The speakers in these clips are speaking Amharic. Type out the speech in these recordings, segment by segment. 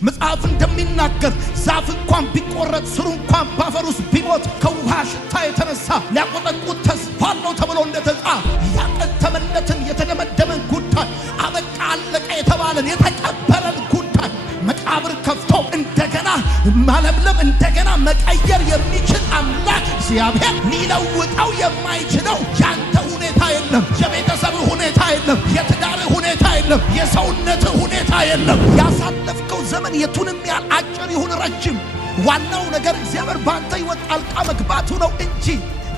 መጽሐፍ እንደሚናገር ዛፍ እንኳን ቢቆረጥ ስሩ እንኳን ባፈር ውስጥ ቢሞት ከውሃ ሽታ የተነሳ ሊያቆጠቁጥ ተስፋ አለው ተብሎ እንደተጻፈ ያቀተመለትን የተደመደመን ጉዳይ አበቃ አለቀ የተባለን የተቀበረን ጉዳይ መቃብር ከፍቶ እንደገና ማለምለም እንደገና መቀየር የሚችል አምላክ እግዚአብሔር ሊለውጠው የማይችለው ያንተ ሁኔታ የለም፣ የቤተሰብ ሁኔታ የለም፣ የትዳር ሁኔታ የለም፣ የሰውነት ሁኔታ የለም። ያሳለፍከው ዘመን የቱንም ያህል አጭር ይሁን ረጅም፣ ዋናው ነገር እግዚአብሔር ባንተ ሕይወት ጣልቃ መግባቱ ነው እንጂ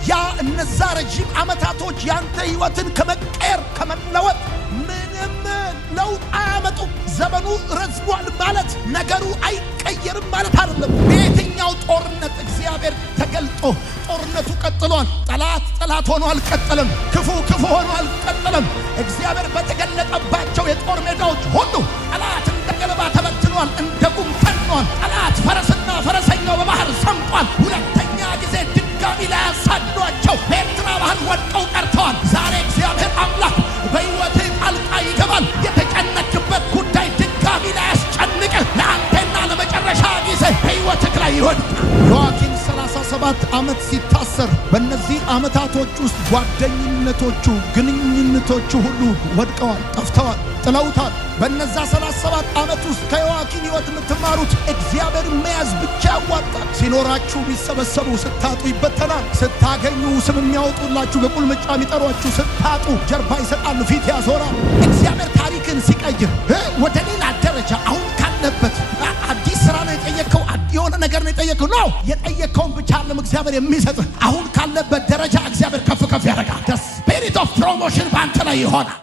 ያ እነዛ ረጅም ዓመታቶች ያንተ ሕይወትን ከመቀየር ከመለወጥ ምንም ለውጥ አያመጡም። ዘመኑ ረዝሟል ማለት ነገሩ አይቀየርም ማለት አይደለም። በየትኛው ጦርነት እግዚአብሔር ተገልጦ ጦርነቱ ቀጥሏል። ጠላት ሆኖ አልቀጠለም። ክፉ ሆኖ አልቀጠለም። እግዚአብሔር በተገለጠባቸው የጦር ሜዳዎች ሁሉ ጠላት እንደ ገለባ ተበትኗል፣ እንደ ጉም ተኗል። ጠላት ፈረስና ፈረሰኛው በባህር ሰምጧል። ሁለተኛ ጊዜ ድጋሚ ላይ ያሳድዷቸው በኤርትራ ባህር ወድቀው ቀርተዋል። ዛሬ እግዚአብሔር አምላክ በሕይወትህ ጣልቃ ይገባል። የተጨነቅበት ጉዳይ ድጋሚ ላይ ያስጨንቅህ ለአንተና ለመጨረሻ ጊዜ በሕይወትህ ላይ ይወድቃል። ዮአኪን 37 ዓመት ሲታሰር በእነዚህ ዓመታቶች ውስጥ ጓደኝነቶቹ፣ ግንኙነቶቹ ሁሉ ወድቀዋል፣ ጠፍተዋል፣ ጥለውታል። በእነዛ 37 ዓመት ውስጥ ከዮአኪን ሕይወት የምትማሩት እግዚአብሔር መያዝ ብቻ ያዋጣል። ሲኖራችሁ ቢሰበሰቡ ስታጡ ይበተናል። ስታገኙ ስም የሚያወጡላችሁ በቁልምጫ የሚጠሯችሁ ስታጡ ጀርባ ይሰጣሉ፣ ፊት ያዞራል። እግዚአብሔር ታሪክን ሲቀይር ወደ ሌላ ደረጃ አሁን ካለበት አዲስ ስራ ነው የጠየቀው፣ የሆነ ነገር ነው የጠየቀው ነው የጠየቀውን ብቻ አይደለም እግዚአብሔር የሚሰጥ አሁን ካለበት ደረጃ እግዚአብሔር ከፍ ያደርጋል። the spirit of promotion ባንተ ላይ ይሆናል።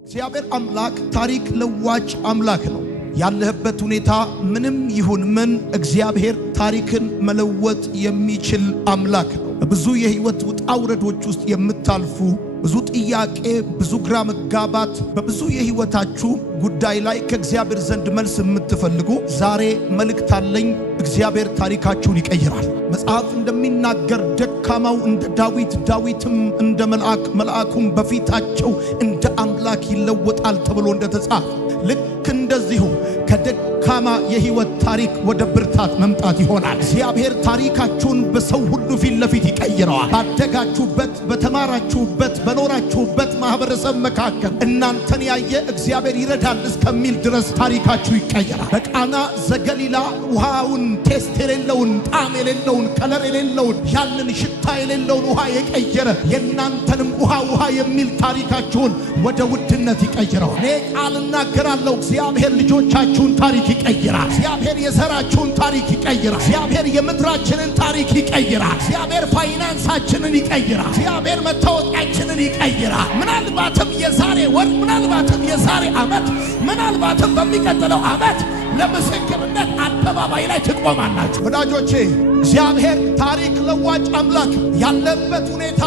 እግዚአብሔር አምላክ ታሪክ ለዋጭ አምላክ ነው። ያለህበት ሁኔታ ምንም ይሁን ምን እግዚአብሔር ታሪክን መለወጥ የሚችል አምላክ ነው። ብዙ የህይወት ውጣ ውረዶች ውስጥ የምታልፉ ብዙ ጥያቄ፣ ብዙ ግራ መጋባት በብዙ የህይወታችሁ ጉዳይ ላይ ከእግዚአብሔር ዘንድ መልስ የምትፈልጉ ዛሬ መልእክት አለኝ። እግዚአብሔር ታሪካችሁን ይቀይራል። መጽሐፍ እንደሚናገር ደካማው እንደ ዳዊት፣ ዳዊትም እንደ መልአክ፣ መልአኩም በፊታቸው እንደ አምላክ ይለወጣል ተብሎ እንደተጻፈ ልክ እንደዚሁ ከደካማ የህይወት ታሪክ ወደ ብርታት መምጣት ይሆናል። እግዚአብሔር ታሪካችሁን በሰው ሁሉ ፊት ለፊት ይቀይረዋል። ባደጋችሁበት፣ በተማራችሁበት፣ በኖራችሁበት ማህበረሰብ መካከል እናንተን ያየ እግዚአብሔር ይረዳል እስከሚል ድረስ ታሪካችሁ ይቀየራል። በቃና ዘገሊላ ውሃውን ቴስት የሌለውን፣ ጣዕም የሌለውን፣ ከለር የሌለውን፣ ያንን ሽታ የሌለውን ውሃ የቀየረ የእናንተንም ውሃ የሚል ታሪካችሁን ወደ ውድነት ይቀይረዋል። እኔ ቃል እናገራለሁ፣ እግዚአብሔር ልጆቻችሁን ታሪክ ይቀይራል። እግዚአብሔር የዘራችሁን ታሪክ ይቀይራል። እግዚአብሔር የምድራችንን ታሪክ ይቀይራል። እግዚአብሔር ፋይናንሳችንን ይቀይራል። እግዚአብሔር መታወቂያችንን ይቀይራል። ምናልባትም የዛሬ ወር፣ ምናልባትም የዛሬ ዓመት፣ ምናልባትም በሚቀጥለው ዓመት ለምስክርነት አደባባይ ላይ ትቆማላችሁ። ወዳጆቼ እግዚአብሔር ታሪክ ለዋጭ አምላክ ያለበት ሁኔታ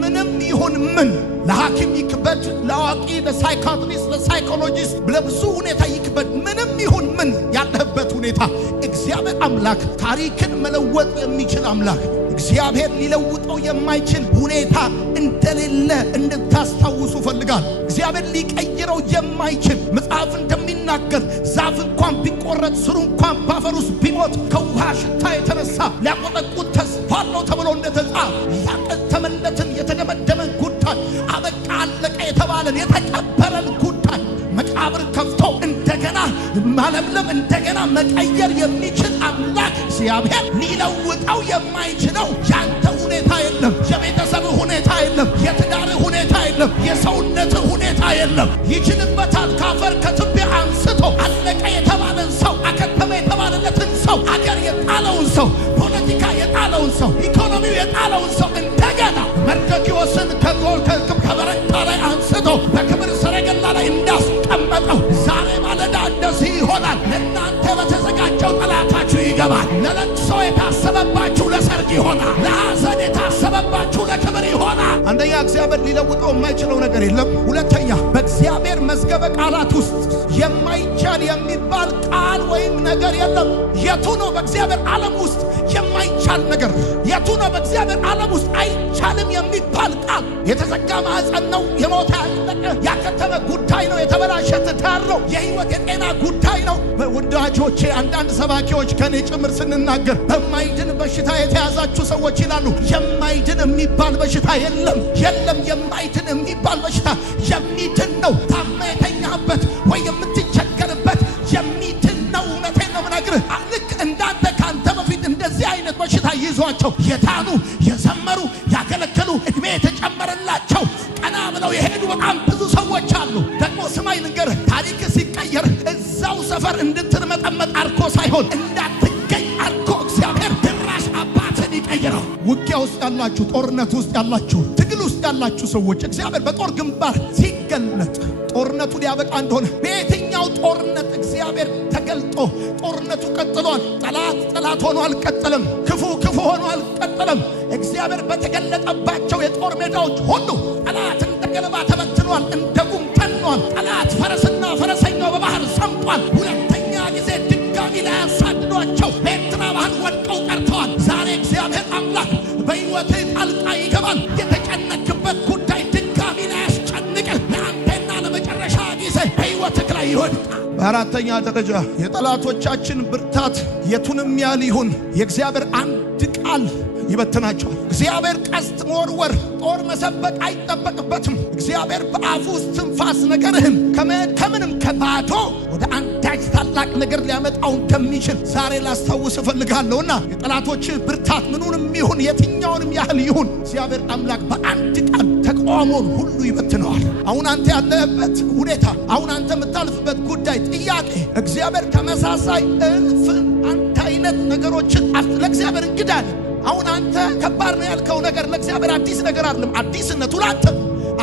ምንም ይሁን ምን ለሐኪም ይክበድ፣ ለአዋቂ፣ ለሳይካትሪስት፣ ለሳይኮሎጂስት፣ ለብዙ ሁኔታ ይክበድ፣ ምንም ይሁን ምን ያለበት ሁኔታ እግዚአብሔር አምላክ ታሪክን መለወጥ የሚችል አምላክ። እግዚአብሔር ሊለውጠው የማይችል ሁኔታ እንደሌለ እንድታስታውሱ ፈልጋል። እግዚአብሔር ሊቀይረው የማይችል መጽሐፍ እንደሚናገር ዛፍ እንኳን ቢቆረጥ ስሩ እንኳን ባፈር ውስጥ ቢሞት ከውሃ ሽታ የተነሳ ሊያቆጠቁጥ ተስፋ አለው ተብሎ እንደተጻፈ ያቀተመለትን የተደመደመን ጉዳይ አበቃ አለቀ የተባለን የተቀበረን ጉዳይ መቃብር ከፍቶ እንደገና ማለምለም እንደገና መቀየር የሚችል አምላክ እግዚአብሔር ሊለውጠው የማይችለው ያንተ ሁኔታ የለም፣ የቤተሰብ ሁኔታ የለም፣ የትዳር ሁኔታ የለም፣ የሰውነት ሁኔታ የለም። ይችልበታል። ካፈር ከትቢያ አንስቶ አለቀ የተባለን ሰው፣ አከተመ የተባለለትን ሰው፣ አገር የጣለውን ሰው፣ ፖለቲካ የጣለውን ሰው፣ ኢኮኖሚው የጣለውን ሰው እንደገና መርዶክዮስን ከበረታ ላይ አንስቶ በክብር ሰረገላ ላይ እንዳስቀመጠው ዛሬ ማለዳ እንደዚህ ይሆናል። ለእናንተ በተዘጋጀው ጠላታችሁ ይገባል። ለለቅሶ የታሰበባችሁ ለሰርግ ይሆናል። ለሐዘን የታሰበባችሁ ለክብር ይሆናል። አንደኛ እግዚአብሔር ሊለውጠው የማይችለው ነገር የለም። ሁለተኛ በእግዚአብሔር መዝገበ ቃላት ውስጥ የማይቻል የሚባል ቃል ወይም ነገር የለም። የቱ ነው በእግዚአብሔር ዓለም ውስጥ የማይቻል ነገር? የቱ ነው በእግዚአብሔር ዓለም ውስጥ አይቻልም የሚባል ቃል የተዘጋ ማህፀን ነው፣ የሞተ ያለቀ ያከተመ ጉዳይ ነው፣ የተበላሸ ትዳር ነው፣ የህይወት የጤና ጉዳይ ነው። ወዳጆቼ አንዳንድ ሰባኪዎች ከኔ ጭምር ስንናገር በማይድን በሽታ የተያዛችሁ ሰዎች ይላሉ። የማይድን የሚባል በሽታ የለም። የማይድን የሚባል በሽታ የሚድን ነው። ታማ የተኛበት ወይ የምትቸገርበት የሚድን ነው። እውነቴን ነው የምነግርህ። ልክ እንዳንተ ካንተ በፊት እንደዚህ አይነት በሽታ ይዟቸው የዳኑ የዘመሩ ያገለገሉ እድሜ የተጨመረላቸው ቀና ብለው የሄዱ በጣም ብዙ ሰዎች አሉ። ደግሞ ስማኝ ልንገርህ፣ ታሪክ ሲቀየር እዛው ሰፈር እንድትርመጠመጥ አርኮ ሳይሆን እንዳትገኝ አርኮ እግዚአብሔር ድራሽ አባትን ይቀይረው። ውጊያ ውስጥ ያላችሁ፣ ጦርነት ውስጥ ያላችሁ፣ ትግል ውስጥ ያላችሁ ሰዎች እግዚአብሔር በጦር ግንባር ሲገለጥ ጦርነቱ ሊያበቃ እንደሆነ በየትኛው ጦርነት እግዚአብሔር ተገልጦ ጦርነቱ ቀጥሏል። ጠላት ሆኖ አልቀጠለም። ክፉ ሆኖ አልቀጠለም። እግዚአብሔር በተገለጠባቸው የጦር ሜዳዎች ሁሉ ጠላት እንደ ገለባ ተበትኗል፣ እንደ ጉም ተኗል። ጠላት ፈረስና ፈረሰኛው በባህር ሰምጧል። ሁለተኛ ጊዜ ድጋሚ ላይ ያሳድዷቸው በኤርትራ ባህር ወድቀው ቀርተዋል። ዛሬ እግዚአብሔር አምላክ በሕይወትህ ጣልቃ ይገባል። የተጨነክበት ጉዳይ ድጋሚ ላይ ያስጨንቅህ ለአንተና ለመጨረሻ ጊዜ በሕይወትህ ላይ ይወድቃል። በአራተኛ ደረጃ የጠላቶቻችን ብርታት የቱንም ያህል ይሁን የእግዚአብሔር አንድ ቃል ይበትናቸዋል። እግዚአብሔር ቀስት መወርወር፣ ጦር መሰበቅ አይጠበቅበትም። እግዚአብሔር በአፉ ውስጥ ትንፋስ ነገርህን ከምንም ከባዶ ወደ አንዳች ታላቅ ነገር ሊያመጣው እንደሚችል ዛሬ ላስታውስ እፈልጋለሁና የጠላቶች ብርታት ምኑንም ይሁን የትኛውንም ያህል ይሁን እግዚአብሔር አምላክ በአንድ ቃል ተቃውሞን ሁሉ ይበትነዋል። አሁን አንተ ያለህበት ሁኔታ፣ አሁን አንተ የምታልፍበት ጉዳይ፣ ጥያቄ እግዚአብሔር ተመሳሳይ እልፍ አንድ አይነት ነገሮችን ለእግዚአብሔር እንግዳ ነው። አሁን አንተ ከባድ ነው ያልከው ነገር ለእግዚአብሔር አዲስ ነገር አይደለም። አዲስነቱ ላንተ፣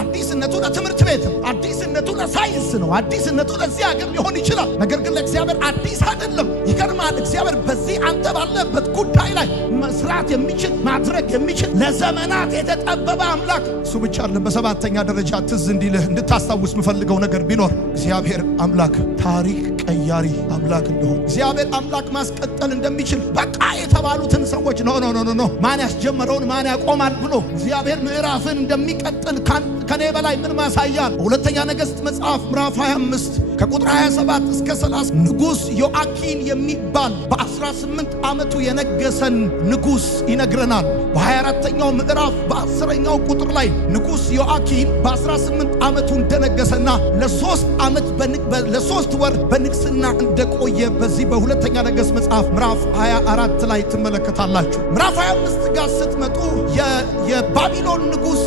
አዲስነቱ ለትምህርት ቤት፣ አዲስነቱ ለሳይንስ ነው፣ አዲስነቱ ለዚህ ሀገር ሊሆን ይችላል። ነገር ግን ለእግዚአብሔር አዲስ አይደለም። ይገርማል። እግዚአብሔር በዚህ አንተ ባለበት ጉዳይ ላይ መስራት የሚችል ማድረግ የሚችል ለዘመናት የተጠበበ አምላክ እሱ ብቻ አይደለም። በሰባተኛ ደረጃ ትዝ እንዲልህ እንድታስታውስ የምፈልገው ነገር ቢኖር እግዚአብሔር አምላክ ታሪክ ቀያሪ አምላክ እንደሆነ፣ እግዚአብሔር አምላክ ማስቀጠል እንደሚችል በቃ የተባሉትን ሰዎች ኖ ማን ያስጀመረውን ማን ያቆማል ብሎ እግዚአብሔር ምዕራፍን እንደሚቀጥል ከኔ በላይ ምን ማሳያል? ሁለተኛ ነገሥት መጽሐፍ ምዕራፍ 25 ከቁጥር 27 እስከ 30 ንጉሥ ዮአኪን የሚባል በ18 ዓመቱ የነገሰን ንጉሥ ይነግረናል። በ24ኛው ምዕራፍ በ10ኛው ቁጥር ላይ ንጉሥ ዮአኪን በ18 ዓመቱ እንደነገሰና ለ3 ወር በንግስና እንደቆየ በዚህ በሁለተኛ ነገሥት መጽሐፍ ምዕራፍ 24 ላይ ትመለከታላችሁ። ምዕራፍ 25 ጋር ስትመጡ የባቢሎን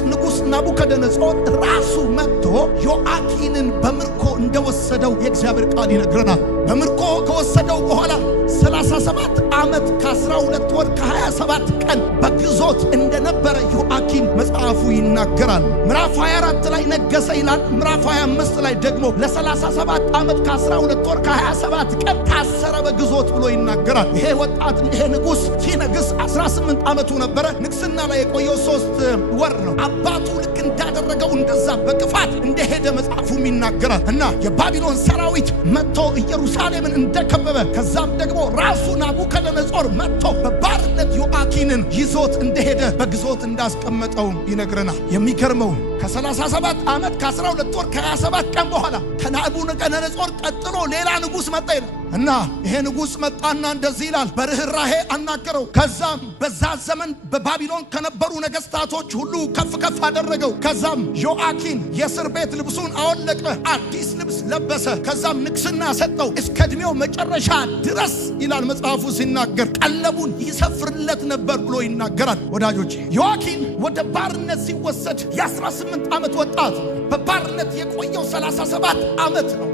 ንጉሥ ናቡከደነጾር ራሱ መጥቶ ዮአኪንን በምርኮ እንደወሰደው የእግዚአብሔር ቃል ይነግረናል። በምርኮ ከወሰደው በኋላ 37 ዓመት ከ12 ወር ከ27 ቀን በግዞት እንደነበረ ዮአኪን መጽሐፉ ይናገራል። ምዕራፍ 24 ላይ ነገሰ ይላል። ምዕራፍ 25 ላይ ደግሞ ለ37 ዓመት ከ12 ወር ከ27 ቀን ታሰረ በግዞት ብሎ ይናገራል። ይሄ ወጣት ይሄ ንጉሥ ሲነግስ 18 ዓመቱ ነበረ። ንግስና ላይ የቆየው 3 ወር ነው። አባቱ ልክ እንዳደረገው እንደዛ በክፋት እንደሄደ መጽሐፉም ይናገራል። እና የባቢሎን ሰራዊት መጥቶ ኢየሩሳሌምን እንደከበበ ከዛም ደግሞ ራሱ ናቡከደነጾር መጥቶ በባርነት ዮአኪንን ይዞት እንደሄደ በግዞት እንዳስቀመጠው ይነግረናል። የሚገርመው ከ37 ዓመት ከ12 ወር ከ27 ቀን በኋላ ከናቡከደነጾር ቀጥሎ ሌላ ንጉሥ መጣ ይላል። እና ይሄ ንጉሥ መጣና እንደዚህ ይላል፣ በርህራሄ አናገረው። ከዛም በዛ ዘመን በባቢሎን ከነበሩ ነገሥታቶች ሁሉ ከፍ አደረገው። ከዛም ዮአኪን የእስር ቤት ልብሱን አወለቀ፣ አዲስ ልብስ ለበሰ። ከዛም ንግስና ሰጠው እስከ ዕድሜው መጨረሻ ድረስ ይላል መጽሐፉ ሲናገር፣ ቀለቡን ይሰፍርለት ነበር ብሎ ይናገራል። ወዳጆቼ ዮአኪን ወደ ባርነት ሲወሰድ የ18 ዓመት ወጣት በባርነት የቆየው 37 ዓመት ነው።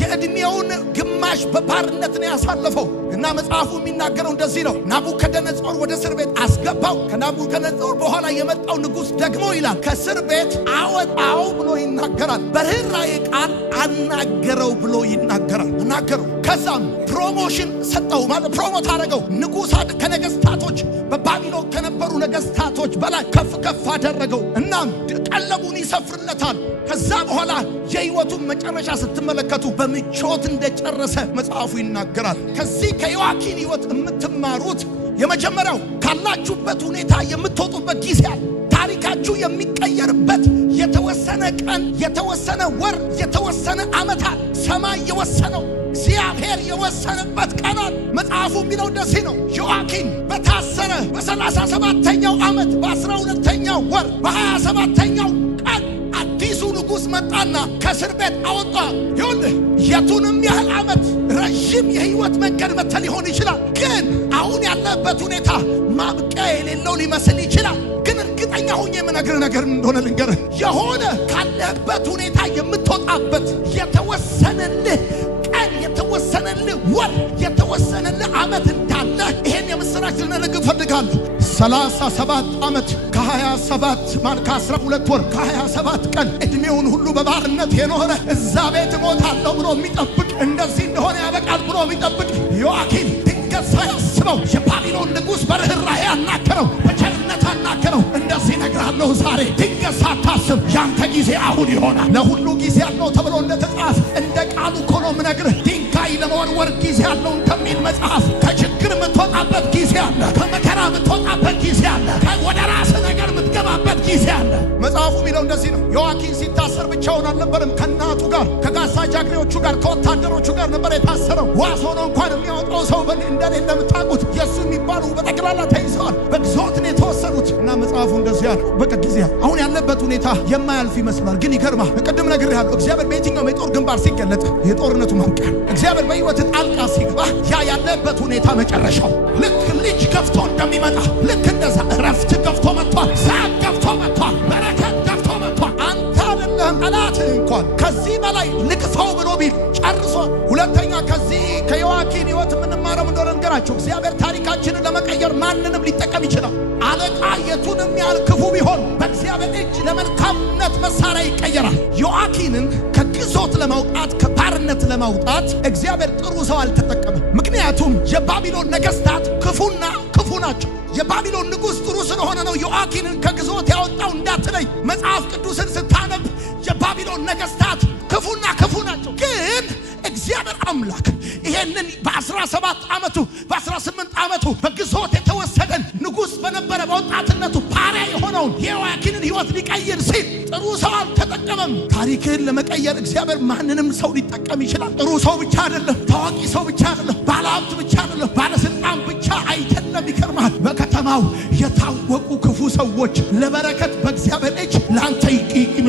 የዕድሜውን ግማሽ በባርነት ነው ያሳለፈው። እና መጽሐፉ የሚናገረው እንደዚህ ነው። ናቡከደነጾር ወደ እስር ቤት አስገባው። ከናቡከደነጾር በኋላ የመጣው ንጉሥ ደግሞ ይላል ከእስር ቤት አወጣው ብሎ ይናገራል። በርህራሄ ቃል አናገረው ብሎ ይናገራል። አናገረው። ከዛም ፕሮሞሽን ሰጠው፣ ማለት ፕሮሞት አደረገው። ንጉሥ ከነገሥታቶች በባቢሎን ከነበሩ ነገሥታቶች በላይ ከፍ አደረገው። እናም ቀለቡን ይሰፍርለታል። ከዛ በኋላ የሕይወቱን መጨረሻ ስትመለከቱ በምቾት እንደጨረሰ መጽሐፉ ይናገራል። ከዚህ ከዮአኪን ሕይወት የምትማሩት የመጀመሪያው ካላችሁበት ሁኔታ የምትወጡበት ጊዜ አለ። ታሪካችሁ የሚቀየርበት የተወሰነ ቀን፣ የተወሰነ ወር፣ የተወሰነ ዓመታት ሰማይ የወሰነው እግዚአብሔር የወሰነበት ቀናት። መጽሐፉ የሚለው እንደዚህ ነው። ዮአኪን በታሰረ በ37ኛው ዓመት በ12ኛው ወር በ27ኛው ቀን አዲሱ ንጉሥ መጣና ከእስር ቤት አወጣ። ይኸውልህ የቱንም ያህል ዓመት ረዥም የህይወት መንገድ መተህ ሊሆን ይችላል። ግን አሁን ያለበት ሁኔታ ማብቂያ የሌለው ሊመስል ይችላል። ግን እርግጠኛ ሆኜ የምነግርህ ነገር እንደሆነ ልንገርህ። የሆነ ካለበት ሁኔታ የምትወጣበት የተወሰነልህ ቀን፣ የተወሰነልህ ወር፣ የተወሰነልህ ዓመት እንዳለ ይሄን የምስራች ልነግርህ እፈልጋለሁ። 37 ዓመት ከ12 ወር ከ27 ቀን ዕድሜውን ሁሉ በባርነት የኖረ እዛ ቤት እሞታለሁ ብሎ የሚጠብቅ እንደዚህ እንደሆነ ያበቃል ብሎ የሚጠብቅ ዮአኪን ድንገት ሳያስበው የባቢሎን ንጉሥ በርኅራኄ አናገረው፣ በቸርነት አናገረው። እንደዚህ እነግርሃለሁ ዛሬ ድንገት ሳታስብ ያንተ ጊዜ አሁን ይሆናል። ለሁሉ ጊዜ አለው ተብሎ እንደተጻፈ እንደ ቃሉ እኮ ነው የምነግርህ። ድንጋይ ለመወርወር ጊዜ አለው እንደሚል መጽሐፍ ከችግር የምትወጣበት ጊዜ አለ። ከመከራ የምትወጣበት ጊዜ አለ። ወደ ራስህ ነገር የምትገባበት ጊዜ አለ። መጽሐፉ የሚለው እንደዚህ ነው። ዮአኪን ሲታሰር ብቻውን አልነበረም። ከእናቱ ጋር ከጋሳ ጃግሬዎቹ ጋር ከወታደሮቹ ጋር ነበር የታሰረው። ዋስ ሆኖ እንኳን የሚያወጣው ሰው እንደሌለ እንደምታውቁት የእሱ የሚባሉ በጠቅላላ ተይዘዋል። በግዞት ነው የተወሰኑት። እና መጽሐፉ እንደዚህ ያለው በቃ ጊዜ አሁን ያለበት ሁኔታ የማያልፍ ይመስላል። ግን ይገርማል። ቅድም ነግሬሃለሁ። እግዚአብሔር በየትኛውም የጦር ግንባር ሲገለጥ የጦርነቱ ማብቂያ፣ እግዚአብሔር በሕይወት ጣልቃ ሲገባ ያ ያለበት ሁኔታ መጨረሻው ልክ ልጅ ገፍቶ እንደሚመጣ ልክ እንደዛ እረፍት ገፍቶ መጥቷል። ሰዓት ገፍቶ መጥቷል። በረከት ገፍቶ መጥቷል። አንተ አይደለህም ጠላትህ እንኳን ከዚህ በላይ ልቅፈው ብሎ ቢል ጨርሷል። ሁለተኛ ከዚህ ከዮአኪን ሕይወት የምንማረው እንደሆነ ነገራቸው። እግዚአብሔር ታሪካችንን ለመቀየር ማንንም ሊጠቀም ይችላል። አለቃ የቱንም ያህል ክፉ ቢሆን በእግዚአብሔር እጅ ለመልካምነት መሳሪያ ይቀየራል። ዮአኪንን ከግዞት ለማውጣት ከባርነት ለማውጣት እግዚአብሔር ጥሩ ሰው አልተጠቀመም። ምክንያቱም የባቢሎን ነገሥታት ክፉና ክፉ ናቸው። የባቢሎን ንጉሥ ጥሩ ስለሆነ ነው ዮአኪንን ከግዞት ያወጣው እንዳትለኝ። መጽሐፍ ቅዱስን ስታነብ የባቢሎን ነገሥታት ክፉና ክፉ ናቸው። ግን እግዚአብሔር አምላክ ይሄንን በ17 ዓመቱ በ18 ዓመቱ በግዞት የተወሰደን ንጉሥ በነበረ በወጣትነቱ ባሪያ የሆነውን የዮአኪንን ሕይወት ሊቀይር ሲል ጥሩ ሰው አልተጠቀመም። ታሪክን ለመቀየር እግዚአብሔር ማንንም ሰው ሊጠቀም ይችላል። ጥሩ ሰው ብቻ አይደለም፣ ታዋቂ ሰው ብቻ አይደለም፣ ባለሀብት ብቻ አይደለም፣ ባለስልጣን ብቻ አይደለም። ይከርማል። በከተማው የታወቁ ክፉ ሰዎች ለበረከት በእግዚአብሔር እጅ ለአንተ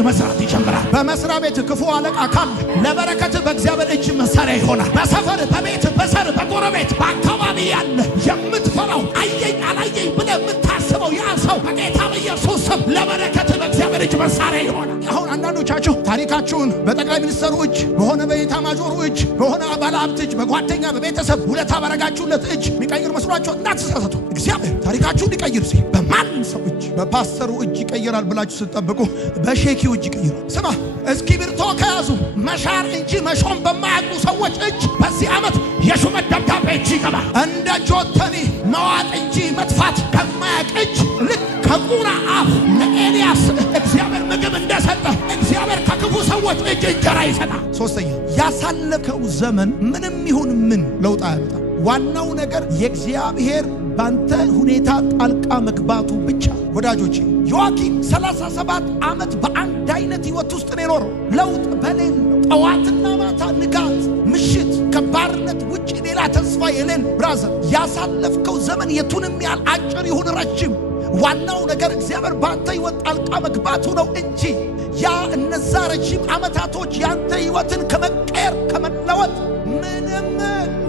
መስራት ይጀምራል። በመስሪያ ቤት ክፉ አለቃ ካለ ለበረከት በእግዚአብሔር እጅ መሳሪያ ይሆናል። በሰፈር፣ በቤት፣ በሰር፣ በጎረቤት፣ በአካባቢ ያለ የምትፈራው አየኝ አላየኝ ብለህ የምታስበው ያ ሰው በጌታ በኢየሱስ ስም ለበረከት በእግዚአብሔር እጅ መሳሪያ ይሆናል። አሁን አንዳንዶቻችሁ ታሪካችሁን በጠቅላይ ሚኒስትሩ እጅ፣ በሆነ በኤታማዦሩ እጅ፣ በሆነ ባለሀብት እጅ፣ በጓደኛ በቤተሰብ ውለታ ባረጋችሁለት እጅ የሚቀይር መስሏችሁ እንዳትሳሳቱ። እግዚአብሔር ታሪካችሁን ሊቀይር ሲል በማንም ሰው እጅ፣ በፓስተሩ እጅ ይቀይራል ብላችሁ ስትጠብቁ በሼኪው እጅ ይቀይራል። ስማ፣ እስክሪብቶ ከያዙ መሻር እንጂ መሾም በማያውቁ ሰዎች እጅ በዚህ ዓመት የሹመት ደብዳቤ እጅ ይገባል። እንደ ጆተኒ መዋጥ እንጂ መጥፋት ከማያውቅ እጅ ልክ ከቁራ አፍ ለኤልያስ እግዚአብሔር ምግብ እንደሰጠ እግዚአብሔር ከክፉ ሰዎች እጅ እንጀራ ይሰጣል። ሶስተኛ ያሳለፈው ዘመን ምንም ይሁን ምን ለውጥ አያመጣም። ዋናው ነገር የእግዚአብሔር ባንተ ሁኔታ ጣልቃ መግባቱ ብቻ። ወዳጆቼ ዮአኪን 37 ዓመት በአንድ አይነት ሕይወት ውስጥ ነው የኖረው። ለውጥ በሌለው ጠዋትና ማታ፣ ንጋት ምሽት፣ ከባርነት ውጭ ሌላ ተስፋ የሌለ ብራዘር፣ ያሳለፍከው ዘመን የቱንም ያህል አጭር ይሁን ረጅም፣ ዋናው ነገር እግዚአብሔር ባንተ ሕይወት ጣልቃ መግባቱ ነው እንጂ ያ እነዛ ረጅም ዓመታቶች ያንተ ሕይወትን ከመቀየር ከመለወጥ ምንም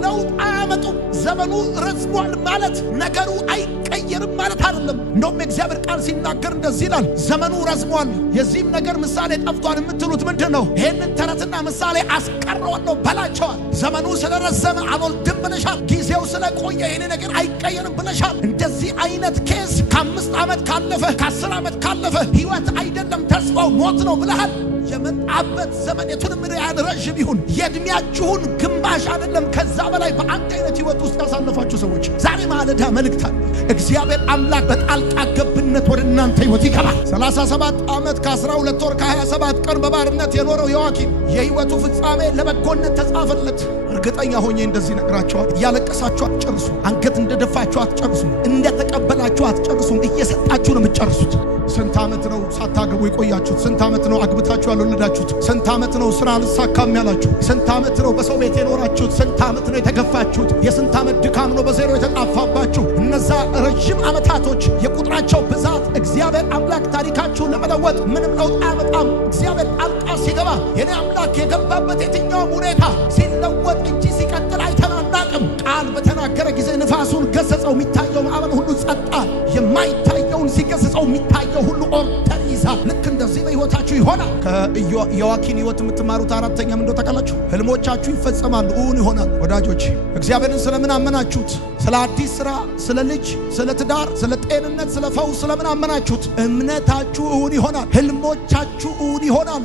ለውጥ አያመጡም። ዘመኑ ረዝሟል ማለት ነገሩ አይቀየርም ማለት አይደለም። እንደውም የእግዚአብሔር ቃል ሲናገር እንደዚህ ይላል፣ ዘመኑ ረዝሟል፣ የዚህም ነገር ምሳሌ ጠፍቷል የምትሉት ምንድን ነው? ይህንን ተረትና ምሳሌ አስቀረዋለሁ በላቸዋል። ዘመኑ ስለረዘመ አልወልድም ብለሻል። ጊዜው ስለቆየ ይህን ነገር አይቀየርም ብለሻል። እንደዚህ አይነት ኬስ ከ5 ዓመት ካለፈ ከ10 ዓመት ካለፈ ሕይወት አይደለም ተስፋው ሞት ነው ብለሃል። የመጣበት ዘመን የቱንም ያህል ረዥም ይሁን የዕድሜያችሁን ግማሽ አይደለም ከዛ በላይ በአንድ አይነት ህይወት ውስጥ ያሳለፋችሁ ሰዎች ዛሬ ማለዳ መልእክት አለ። እግዚአብሔር አምላክ በጣልቃ ገብነት ወደ እናንተ ህይወት ይገባል። 37 ዓመት ከ12 ወር ከ27 ቀን በባርነት የኖረው ዮአኪን የህይወቱ ፍጻሜ ለበጎነት ተጻፈለት። እርግጠኛ ሆኜ እንደዚህ ነግራችኋል። እያለቀሳችሁ አትጨርሱ። አንገት እንደደፋችሁ አትጨርሱ። እንደተቀበላችሁ አትጨርሱ። እየሰጣችሁ ነው የምትጨርሱት። ስንት ዓመት ነው ሳታገቡ የቆያችሁት? ስንት ዓመት ነው አግብታችሁ ያልወለዳችሁት? ስንት ዓመት ነው ስራ አልሳካም ያላችሁ? ስንት ዓመት ነው በሰው ቤት የኖራችሁት? ስንት ዓመት ነው የተገፋችሁት? የስንት ዓመት ድካም ነው በዜሮ የተጣፋባችሁ? እነዛ ረጅም ዓመታቶች የቁጥራቸው ብዛት እግዚአብሔር አምላክ ታሪካችሁን ለመለወጥ ምንም ለውጥ አያመጣም። እግዚአብሔር ጣልቃ ሲገባ የኔ አምላክ የገባበት የትኛውም ሁኔታ ሲለወጥ እንጂ ሲቀጥል አይተን አናቅም። ቃል በተናገረ ጊዜ ንፋሱን ገሰጸው፣ የሚታየው ማዕበል ሁሉ ጸጣ። የማይታየውን ሲገስጸው የሚታየው ሁሉ ኦርደር ይዛል። ልክ እንደዚህ በሕይወታችሁ ይሆናል። ከዮአኪን ሕይወት የምትማሩት አራተኛ ምንድነው ታውቃላችሁ? ህልሞቻችሁ ይፈጸማሉ፣ እውን ይሆናል። ወዳጆች እግዚአብሔርን ስለምን አመናችሁት? ስለ አዲስ ሥራ፣ ስለ ልጅ፣ ስለ ትዳር፣ ስለ ጤንነት፣ ስለ ፈውስ ስለምን አመናችሁት? እምነታችሁ እውን ይሆናል። ህልሞቻችሁ እውን ይሆናል።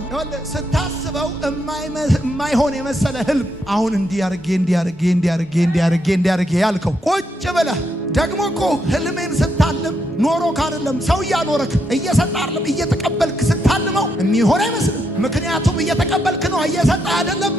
ስታስበው የማይሆን የመሰለ ህልም አሁን እንዲያርጌ ያልከው ቁጭ ብለህ ደግሞ እኮ ህልሜን ስታልም ኖሮ ካደለም ሰው እያኖረክ እየሰጠ አይደለም እየተቀበልክ ስታልመው የሚሆን አይመስልም። ምክንያቱም እየተቀበልክ ነው፣ እየሰጠ አይደለማ።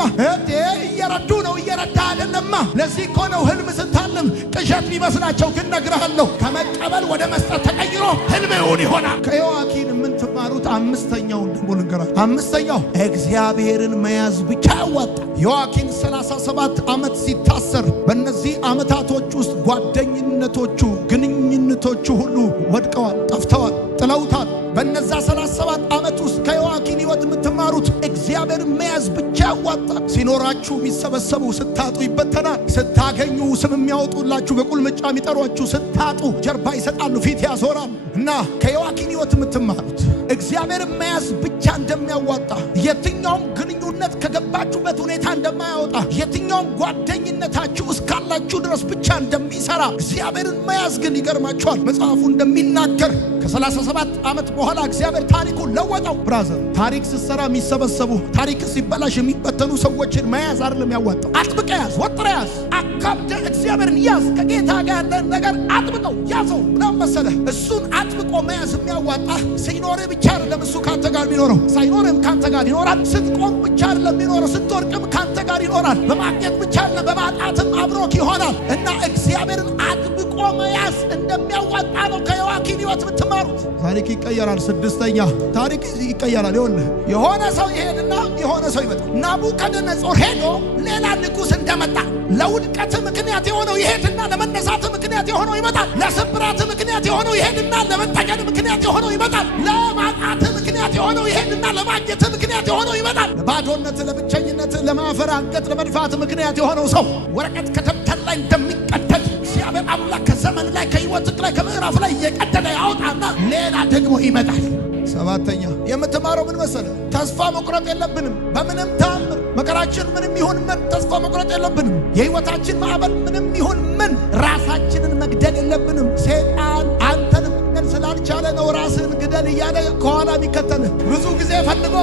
እየረዱ ነው፣ እየረዳ አይደለማ። ለዚህ እኮ ነው ህልም ስታልም ቅዠት ሊመስላቸው፣ ግን ነግረሃለሁ ከመቀበል ወደ መስጠት ተቀይሮ ህልምውን ይሆናል። ከዮአኪን የምትማሩት አምስተኛውን ደግሞ ልንገራችሁ። አምስተኛው እግዚአብሔርን መያዝ ብቻ ያዋጣ። ዮአኪን 37 ዓመት ሲታሰር በእነዚህ ዓመታቶች ውስጥ ጓደኝነቶቹ፣ ግንኙነቶቹ ሁሉ ወድቀዋል፣ ጠፍተዋል፣ ጥለውታል። በነዛ 37 ዓመት ውስጥ ከዮአኪን ሕይወት የምትማሩት እግዚአብሔርን መያዝ ብቻ ያዋጣል። ሲኖራችሁ የሚሰበሰቡ፣ ስታጡ ይበተናል። ስታገኙ ስም የሚያወጡላችሁ፣ በቁልምጫ የሚጠሯችሁ፣ ስታጡ ጀርባ ይሰጣሉ፣ ፊት ያዞራል። እና ከዮአኪን ሕይወት የምትማሩት እግዚአብሔርን መያዝ ብቻ እንደሚያዋጣ፣ የትኛውም ግንኙነት ከገባችሁበት ሁኔታ እንደማያወጣ፣ የትኛውም ጓደኝነታችሁ እስካላችሁ ድረስ ብቻ እንደሚሰራ እግዚአብሔርን መያዝ ግን ይገርማችኋል። መጽሐፉ እንደሚናገር ከ37 ዓመት በኋላ እግዚአብሔር ታሪኩን ለወጠው። ብራዘር ታሪክ ስትሰራ የሚሰበሰቡ፣ ታሪክ ሲበላሽ የሚበተኑ ሰዎችን መያዝ አይደለም ያዋጣው። አጥብቀ ያዝ፣ ወጥረ ያዝ፣ አካብደ እግዚአብሔርን ያዝ። ከጌታ ጋር ያለን ነገር አጥብቀው ያዘው ነው መሰለህ። እሱን አጥብቆ መያዝ የሚያዋጣ ሲኖርህ ብቻ አይደለም እሱ ካንተ ጋር የሚኖረው፣ ሳይኖርህም ካንተ ጋር ይኖራል። ስትቆም ብቻ አይደለም የሚኖረው፣ ስትወርቅም ካንተ ጋር ይኖራል። በማግኘት ብቻ አይደለም በማጣትም አብሮክ ይሆናል። እና እግዚአብሔርን አጥብቆ መያዝ እንደሚያዋጣ ነው ከዮአኪን ሕይወት የምትማሩት። ታሪክ ይቀየራል። ስድስተኛ ታሪክ ይቀየራል። ይኸውልህ የሆነ ሰው ይሄድና የሆነ ሰው ይመጣል። ናቡከደነጾር ሄዶ ሌላ ንጉሥ እንደመጣ ለውድቀት ምክንያት የሆነው ይሄድና ለመነሳት ምክንያት የሆነው ይመጣል። ለስብራት ምክንያት የሆነው ይሄድና ለመጠገን ምክንያት የሆነው ይመጣል። ለማጣት ምክንያት የሆነው ይሄድና ለማግኘት ምክንያት የሆነው ይመጣል። ለባዶነት፣ ለብቸኝነት፣ ለማፈር አንገት ለመድፋት ምክንያት የሆነው ሰው ወረቀት ከደብተር ላይ እንደሚቀደድ እግዚአብሔር አምላክ ከዘመን ላይ ከሕይወት ላይ ከምዕራፍ ላይ እየቀደደ ያወጣና ሌላ ደግሞ ይመጣል። ሰባተኛ የምትማረው ምን መሰለህ? ተስፋ መቁረጥ የለብንም። በምንም ተአምር መከራችን ምንም ይሁን ምን ተስፋ መቁረጥ የለብንም። የሕይወታችን ማዕበል ምንም ይሁን ምን ራሳችንን መግደል የለብንም። ሰይጣን አንተን መግደል ስላልቻለ ነው ራስን ግደል እያለ ከኋላ የሚከተልህ። ብዙ ጊዜ ፈልጎ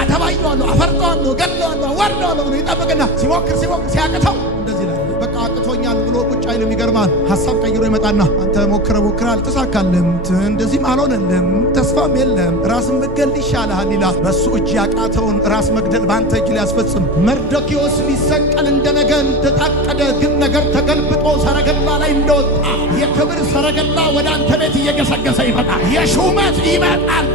አተባየዋለሁ፣ አፈርጠዋለሁ፣ ገለዋለሁ፣ ወርደዋለሁ ይጠብቅና ሲሞክር ሲያቅተው እንደዚህ ላይ በቃ አቅቶኛል ብሎ ቁጭ አይልም። ይገርማል። ሐሳብ ቀይሮ ይመጣና አንተ ሞክረህ አልተሳካልም፣ እንደዚህም አልሆነልም፣ ተስፋም የለም፣ ራስን መግደል ይሻልሃል ይላል። በሱ እጅ ያቃተውን ራስ መግደል በአንተ እጅ ሊያስፈጽም መርዶክዮስ ሊሰቀል እንደነገ እንደታቀደ ግን ነገር ተገልብጦ ሰረገላ ላይ እንደወጣ የክብር ሰረገላ ወደ አንተ ቤት እየገሰገሰ ይመጣል። የሹመት ይመጣል።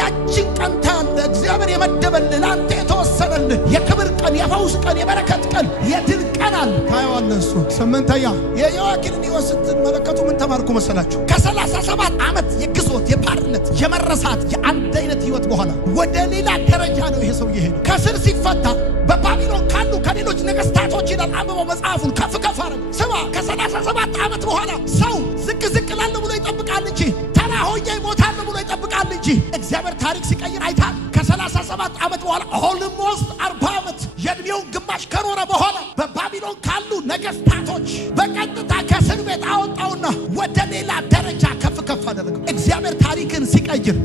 ያችን ቀን ታያለ። እግዚአብሔር የመደበልህ ለአንተ የተወሰነልህ የክብር ቀን፣ የፈውስ ቀን፣ የበረከት ቀን፣ የድል ቀን አለ። ታየዋለህ። እሱ ስምንተኛ የዮአኪንን ሕይወት ስትመለከቱ ምን ተማርኩ መሰላችሁ? ከ37 ዓመት የግዞት የባርነት የመረሳት የአንድ አይነት ሕይወት በኋላ ወደ ሌላ ደረጃ ነው ይሄ ሰው የሄደው። ከስር ሲፈታ በባቢሎን ካሉ ከሌሎች ነገስታቶች ይላል አንብበው መጽሐፉን ከፍ አረገ። ስማ ከ37 ዓመት በኋላ ሰው ዝቅ ላለ ብሎ ይጠብቃል እንጂ ተራ ሆኜ ይሞታል ብሎ ይጠብቃል እንጂ እግዚአብሔር ታሪክ ሲቀይር አይታል። ከ37 ዓመት በኋላ ኦልሞስት 40 ዓመት የዕድሜውን ግማሽ ከኖረ በኋላ በባቢሎን ካሉ ነገስታቶች በቀጥታ ከእስር ቤት አወጣውና ወደ ሌላ ደረጃ ከፍ አደረገው። እግዚአብሔር ታሪክን ሲቀይር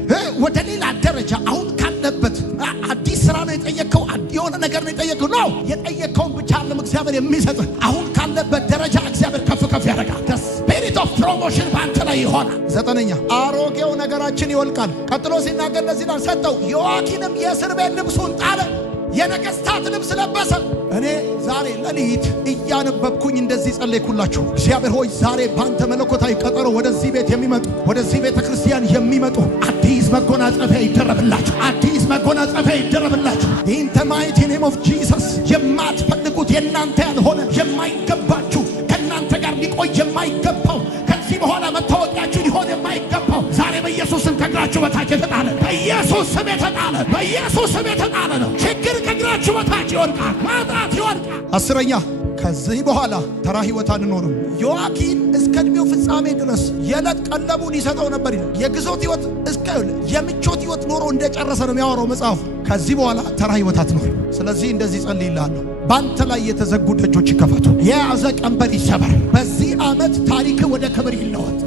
ወደ ሌላ ደረጃ አሁን ካለበት አዲስ ስራ ነው የጠየቀው። የሆነ ነገር ነው የጠየቀው ነው። የጠየቀውን ብቻ አይደለም እግዚአብሔር የሚሰጥ። አሁን ካለበት ደረጃ እግዚአብሔር ከፍ ያደርጋል። the spirit of promotion ባንተ ላይ ይሆናል። ዘጠነኛ አሮጌው ነገራችን ይወልቃል። ቀጥሎ ሲናገር ለዚህ ነው ሰጠው። ዮአኪንም የእስር ቤት ልብሱን ጣለ፣ የነገስታት ልብስ ለበሰ። እኔ ዛሬ ለሊት እያነበብኩኝ እንደዚህ ጸለይኩላችሁ። እግዚአብሔር ሆይ ዛሬ ባንተ መለኮታዊ ቀጠሮ ወደዚህ ቤት የሚመጡ ወደዚህ ቤተ ክርስቲያን የሚመጡ አዲስ መጎናጸፊያ ይደረብላችሁ፣ አዲስ መጎናጸፊያ ይደረብላችሁ። in the mighty name of Jesus የማትፈልጉት የናንተ ያልሆነ የማይገባችሁ ከናንተ ጋር ሊቆይ የማይገባው ከዚህ በኋላ መታወቂያችሁ ሊሆን የማይገባው ዛሬ በኢየሱስ ስም ከእግራችሁ በታች የተጣለ በኢየሱስ ስም የተጣለ በኢየሱስ ስም የተጣለ ነው። ችግር ከእግራችሁ በታች ይወድቃል። ማጣት ይወድቃል። አስረኛ ከዚህ በኋላ ተራ ህይወት አንኖርም። ዮአኪን እስከ ዕድሜው ፍጻሜ ድረስ የዕለት ቀለቡን ይሰጠው ነበር ይላል። የግዞት ህይወት እስከ የምቾት ህይወት ኖሮ እንደጨረሰ ነው የሚያወራው መጽሐፉ። ከዚህ በኋላ ተራ ህይወት አትኖር። ስለዚህ እንደዚህ ጸልይልሃለሁ። ባንተ ላይ የተዘጉ ደጆች ይከፈቱ፣ የያዘ ቀንበር ይሰበር። በዚህ ዓመት ታሪክ ወደ ክብር ይለወጥ።